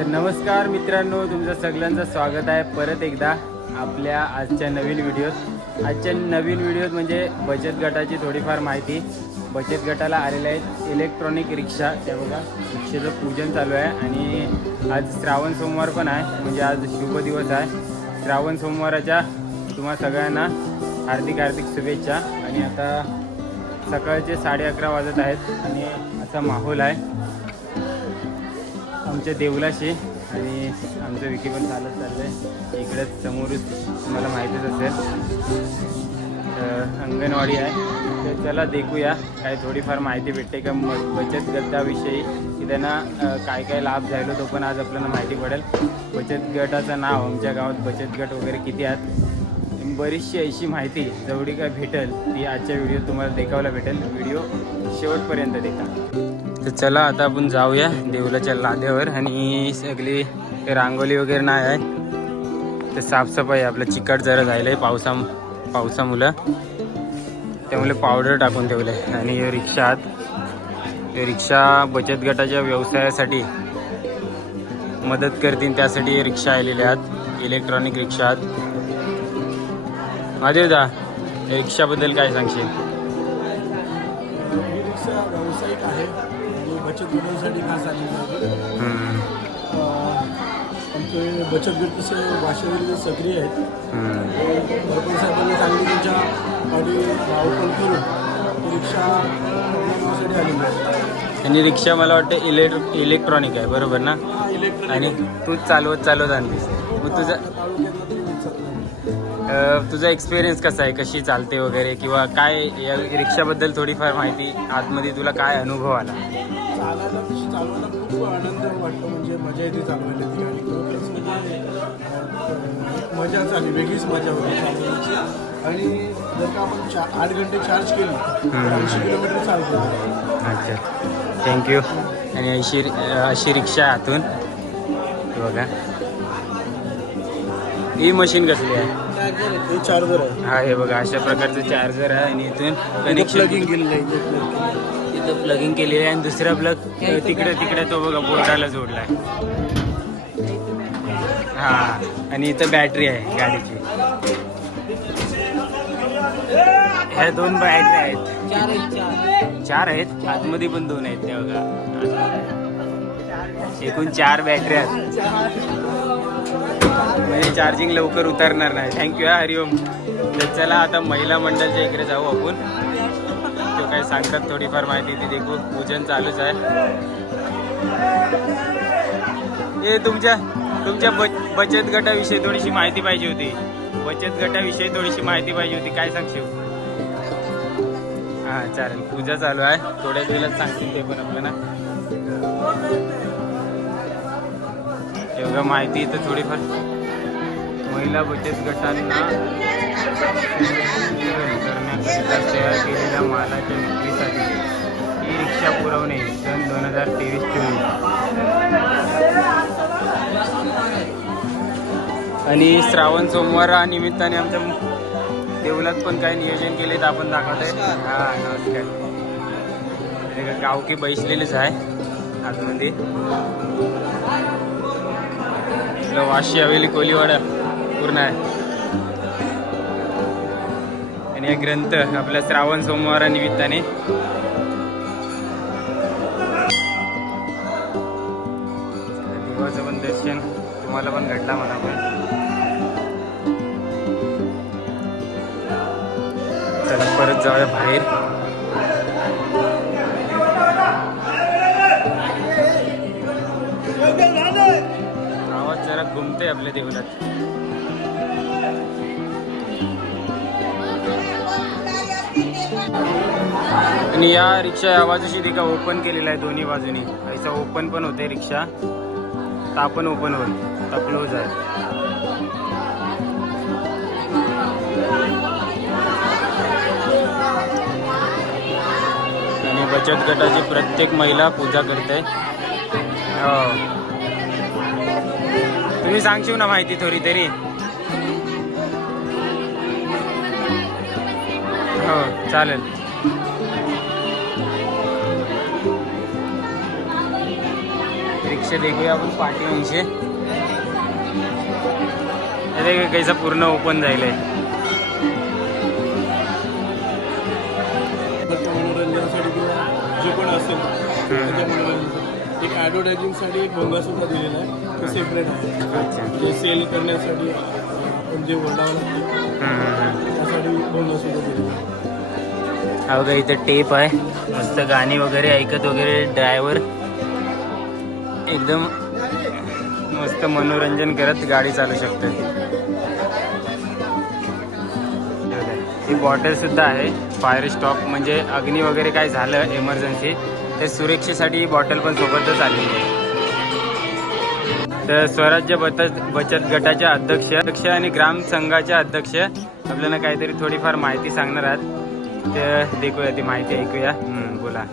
तर नमस्कार मित्रांनो तुमचं सगळ्यांचं स्वागत आहे. परत एकदा आपल्या आजच्या नवीन व्हिडिओत. आजच्या नवीन व्हिडिओत म्हणजे बचत गटाची थोडीफार माहिती. बचत गटाला आलेल्या आहेत इलेक्ट्रॉनिक रिक्षा त्या बघा रिक्षेचं पूजन चालू आहे आणि आज श्रावण सोमवार पण आहे म्हणजे आज शुभ दिवस आहे. श्रावण सोमवाराच्या तुम्हा सगळ्यांना हार्दिक हार्दिक शुभेच्छा. आणि आता सकाळचे साडे अकरा वाजत आहेत आणि असा माहोल आहे. आमच्या देवलाशी आणि आमचं विकी पण चालत चाललं आहे इकडंच समोरच तुम्हाला माहितीच असेल अंगणवाडी आहे. तर चला देखूया काय थोडीफार माहिती भेटते का? म बचत गटाविषयी की त्यांना काय काय लाभ झालो तो पण आज आपल्याला माहिती पडेल. बचत गटाचं नाव आमच्या गावात बचत गट वगैरे किती आहेत? बरीचशी अशी माहिती जेवढी काय भेटेल ती आजच्या व्हिडिओ तुम्हाला देखावला भेटेल. व्हिडिओ शेवटपर्यंत देखा. तर चला आता आपण जाऊया देवलाच्या लाद्यावर. आणि सगळी रांगोली वगैरे नाही आहे. तर साफसफाई आपलं चिकट जरा झालं आहे पावसा पावसामुळं. त्यामुळे पावडर टाकून ठेवलं आहे आणि रिक्षात रिक्षा रिक्षा बचत गटाच्या व्यवसायासाठी मदत करतील त्यासाठी रिक्षा आलेल्या आहेत इलेक्ट्रॉनिक रिक्षा आहेत महादेवदा रिक्षाबद्दल काय सांगशील? रिक्षा व्यावसायिक आहे. बचत गटासाठी खास आलेली आमचे बचत गट कसे भाषेमध्ये सक्रिय आहेत. भरपूर साहेबांनी चांगली त्यांच्या गाडी ओपन करून रिक्षा बनवण्यासाठी आलेली आहे. आणि रिक्षा मला वाटतं इलेक्ट्र इलेक्ट्रॉनिक आहे बरोबर ना? आणि तू चालवत चालवत आणलीस. मग तुझा तुझा एक्सपिरियन्स कसा आहे? कशी चालते वगैरे? किंवा काय या रिक्षाबद्दल थोडीफार माहिती आतमध्ये तुला काय अनुभव आला? चालायला चालवायला खूप आनंद वाटतो म्हणजे मजा येते चालवायला ती आणि खरोखरच म्हणजे मजाच आली वेगळीच मजा होती चालवण्याची आणि जर का आपण चा आठ घंटे चार्ज केलं तर ऐंशी किलोमीटर चालतो. अच्छा. थँक्यू आणि अशी अशी रिक्षा आहे आतून. हे बघा. ही मशीन कसली आहे? हे चार्जर आहे. हा हे बघा अशा प्रकारचं चार्जर आहे आणि इथून कनेक्शन प्लगिंग केलेलं आहे तिथं प्लगिंग केलेली आहे आणि दुसरा प्लग तिकडे तिकडे तो बघा बोर्डाला आहे हा आणि इथं बॅटरी आहे गाडीची. ह्या दोन बॅटरी आहेत. चार आहेत. आतमध्ये पण दोन आहेत त्या बघा. एकूण चार बॅटरी आहेत. म्हणजे चार्जिंग लवकर उतरणार नाही. थँक्यू हा हरिओम. तर चला आता महिला मंडळच्या इकडे जाऊ आपण. तो काय सांगतात थोडीफार माहिती ती देखू. पूजन चालूच आहे. हे तुमच्या तुमच्या बच बचत गटाविषयी थोडीशी माहिती पाहिजे होती. बचत गटाविषयी थोडीशी माहिती पाहिजे होती. काय सांगशील? हा चालेल. पूजा चालू आहे. थोड्या वेळेलाच सांगतील ते पण आपल्याला. एवढं माहिती इथं थोडीफार. महिला बचत गटांना करण्याकरिता तयार मालाच्या विक्रीसाठी ई रिक्षा पुरवणे सन दोन हजार तेवीस चोवीस. आणि श्रावण सोमवार निमित्ताने आमच्या देवलात पण काही नियोजन केले तर आपण दाखवतोय. हा नमस्कार. गावकी बैसलेलेच आहे आतमध्ये. वाशी हवेली कोलीवाडा पूर्ण आहे. आणि हे ग्रंथ आपल्या श्रावण सोमवारा निमित्ताने. देवाचं पण दर्शन तुम्हाला पण घडला मला पण चला परत जाऊया बाहेर. आवाज जरा घुमते आपल्या देवलात आणि या रिक्षा आवाजाशी रिका ओपन केलेला आहे दोन्ही बाजूनी. ऐसा ओपन पण होते रिक्षा. ता पण ओपन होईल. ता क्लोज आहे. आणि बचत गटाची प्रत्येक महिला पूजा करते. हो. तुम्ही सांगशील ना माहिती थोडी तरी? हो चालेल. रिक्षा देखूया आपण पाठीमागचे अरे कैसा पूर्ण ओपन जाईल त्याच्या मनोरंजनासाठी किंवा जे पण असेल त्याच्या मनोरंजनासाठी. एक ॲडव्हर्टायझिंगसाठी एक दिलेला आहे. तो सेपरेट आहे. जे सेल करण्यासाठी आपण जे ओरडावं लागतं. त्यासाठी दिलेला आहे. हा बघा इथं टेप आहे. मस्त गाणी वगैरे ऐकत वगैरे ड्रायव्हर एकदम मस्त मनोरंजन करत गाडी चालू शकते. ही बॉटल सुद्धा आहे फायर स्टॉप म्हणजे अग्नी वगैरे काय झालं इमर्जन्सी तर सुरक्षेसाठी ही बॉटल पण सोबतच आलेली आहे तर स्वराज्य बचत बचत गटाच्या अध्यक्ष अध्यक्ष आणि ग्राम संघाच्या अध्यक्ष आपल्याला काहीतरी थोडीफार माहिती सांगणार आहात. तर देखूया ती माहिती ऐकूया. बोला.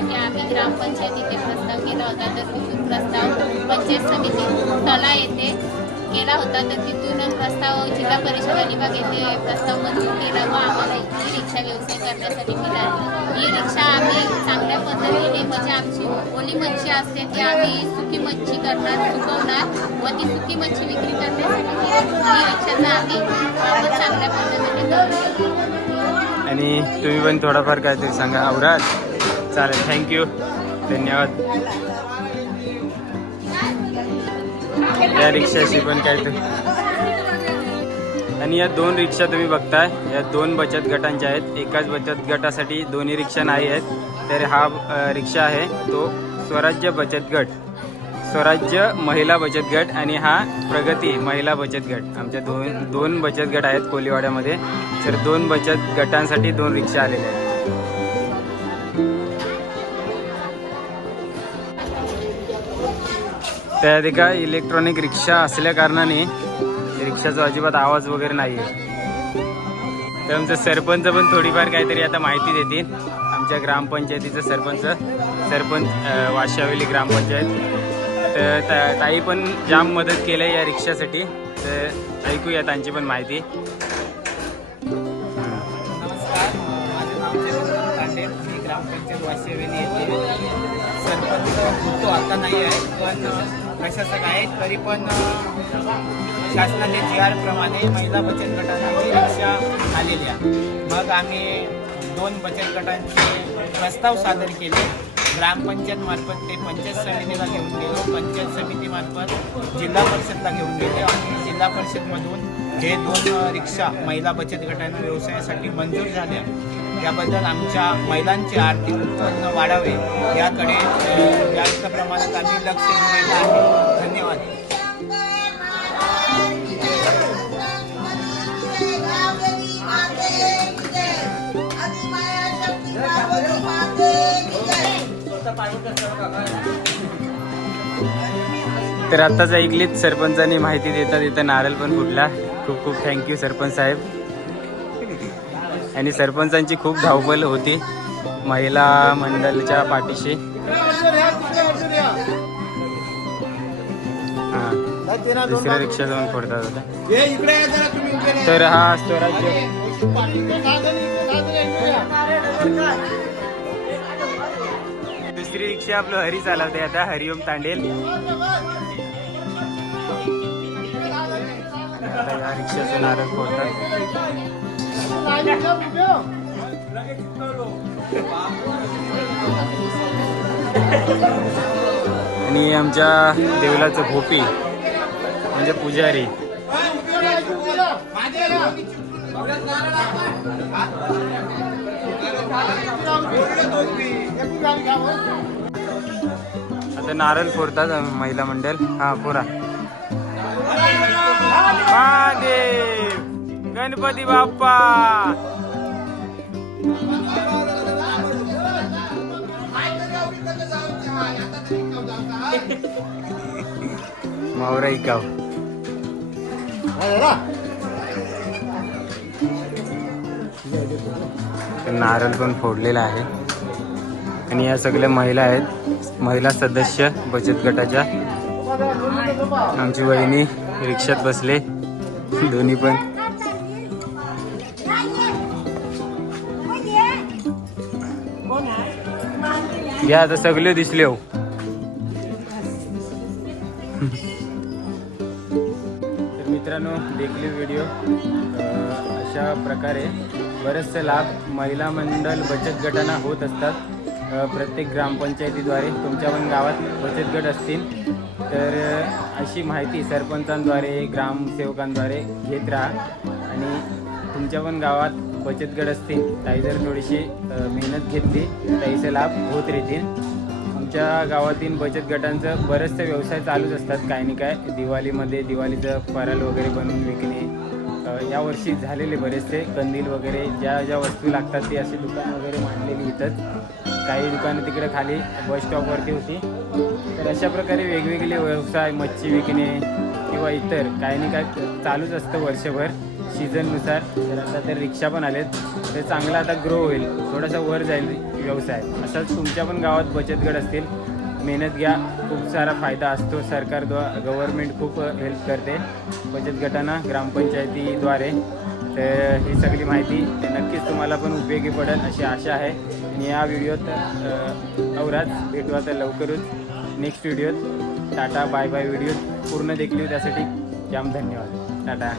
करण्यासाठी आम्ही ग्रामपंचायतीचे प्रस्ताव केला होता. तर तिथून प्रस्ताव पंचायत समिती तला येथे केला होता. तर तिथून प्रस्ताव जिल्हा परिषद अलिबाग येथे प्रस्ताव मंजूर केला व आम्हाला ई रिक्षा व्यवसाय करण्यासाठी मिळाली. ई रिक्षा आम्ही चांगल्या पद्धतीने म्हणजे आमची ओली मच्छी असते ती आम्ही सुकी मच्छी करणार सुकवणार व ती सुकी मच्छी विक्री करण्यासाठी ई रिक्षाचा आम्ही वापर चांगल्या पद्धतीने करतो आणि तुम्ही पण थोडाफार काहीतरी सांगा. आवराज चालेल थँक्यू धन्यवाद. या रिक्षाशी पण काहीतरी. आणि या दोन रिक्षा तुम्ही बघताय या दोन बचत गटांच्या आहेत. एकाच बचत गटासाठी दोन्ही रिक्षा नाही आहेत तर हा रिक्षा आहे तो स्वराज्य बचत गट. स्वराज्य महिला बचत गट आणि हा प्रगती महिला बचत गट. आमच्या दोन दोन बचत गट आहेत कोलीवाड्यामध्ये. तर दोन बचत गटांसाठी दोन रिक्षा आलेल्या आहेत. त्या का इलेक्ट्रॉनिक रिक्षा असल्या कारणाने रिक्षाचा अजिबात आवाज वगैरे नाही आहे तर आमचं सरपंच पण थोडीफार काहीतरी आता माहिती देतील. आमच्या ग्रामपंचायतीचं सरपंच सरपंच अं, ग्रामपंचायत. तर ताई पण जाम मदत केलं आहे या रिक्षासाठी. तर ऐकूया त्यांची पण माहिती. नमस्कार. माझं नाव चंद्रकांत मी ग्रामपंचायत वाशिवेली येथे सरपंच होतो आता नाही आहे पण प्रशासक आहेत तरी पण शासनाच्या जी आर प्रमाणे महिला बचत गटांची रिक्षा आलेल्या मग आम्ही दोन बचत गटांचे प्रस्ताव सादर केले. ग्रामपंचायतमार्फत ते पंचायत समितीला घेऊन गेलो. पंचायत समितीमार्फत जिल्हा परिषदला घेऊन गेले. आणि जिल्हा परिषदमधून हे दोन रिक्षा महिला बचत गटांना व्यवसायासाठी मंजूर झाल्या. याबद्दल आमच्या महिलांचे आर्थिक उत्पन्न वाढावे याकडे जास्त प्रमाणात आम्ही लक्ष दिलेलं आहे. धन्यवाद. तर आत्ताच ऐकलीत सरपंचांनी माहिती देता देता नारळ पण फुटला. खूप खूप थँक्यू सरपंच साहेब. आणि सरपंचांची खूप धावपळ होती. महिला मंडळच्या पाठीशी. हां. दुसऱ्या रिक्षा जाऊन फोडतात आता. तर हा स्वराज्य दुसरी रिक्षा आपलं हरी चालवते आता हरिओम तांडेल. आता या रिक्षाचं नारळ फोडतात. आणि आमच्या देवलाचं भोपी म्हणजे पुजारी. आता नारळ फोडतात आम्ही महिला मंडळ. हा पुरा महादेव! गणपती बाप्पा. मावराई गाव नारळ पण फोडलेला आहे. आणि या सगळ्या महिला आहेत. महिला सदस्य बचत गटाच्या. आमची वहिनी रिक्षात बसले. दोन्ही पण. या आता सगळे दिसले हो. तर मित्रांनो देखील व्हिडिओ अशा प्रकारे बरेचसे लाभ महिला मंडळ बचत गटांना होत असतात. प्रत्येक ग्रामपंचायतीद्वारे तुमच्या पण गावात बचत गट असतील. तर अशी माहिती सरपंचांद्वारे ग्रामसेवकांद्वारे घेत राहा. आणि तुमच्या पण गावात बचत गट असतील ताई जर थोडीशी मेहनत घेतली ताईचे लाभ होत राहतील. आमच्या गावातील बचत गटांचं बरेचसे व्यवसाय चालूच असतात काही नाही काय. दिवाळीमध्ये दिवाळीचं फराळ वगैरे बनवून विकणे. यावर्षी झालेले बरेचसे कंदील वगैरे ज्या ज्या वस्तू लागतात ते असे दुकान वगैरे मांडलेली इथंच काही दुकानं तिकडे खाली बस स्टॉपवरती होती. तर अशा प्रकारे वेगवेगळे व्यवसाय मच्छी विकणे किंवा इतर काही नाही काय चालूच असतं वर्षभर. सीझननुसार तर आता तर रिक्षा पण आलेत. ते चांगला आता ग्रो होईल. थोडासा वर जाईल व्यवसाय. असाच तुमच्या पण गावात बचत गट असतील. मेहनत घ्या. खूप सारा फायदा असतो. सरकारद्वा गव्हर्मेंट गव्हर्नमेंट खूप हेल्प करते. बचत गटांना ग्रामपंचायतीद्वारे. तर ही सगळी माहिती नक्कीच तुम्हाला पण उपयोगी पडेल अशी आशा आहे. आणि या व्हिडिओत अ, भेटू आता लवकरच. नेक्स्ट व्हिडिओत टाटा बाय बाय व्हिडिओ पूर्ण देखील त्यासाठी जाम धन्यवाद. टाटा.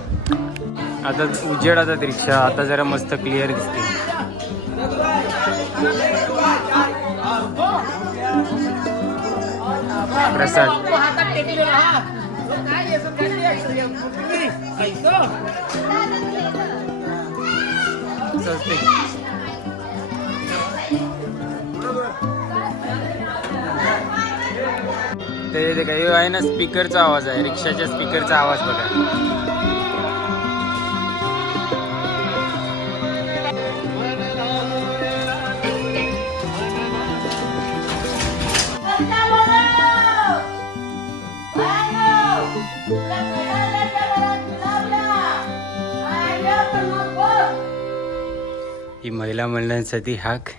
आता उजेड आता रिक्षा आता जरा मस्त क्लिअर दिसते. प्रसाद. ते ते काही आहे ना स्पीकरचा आवाज आहे रिक्षाच्या स्पीकरचा आवाज बघा. ही महिला मंडळांसाठी हाक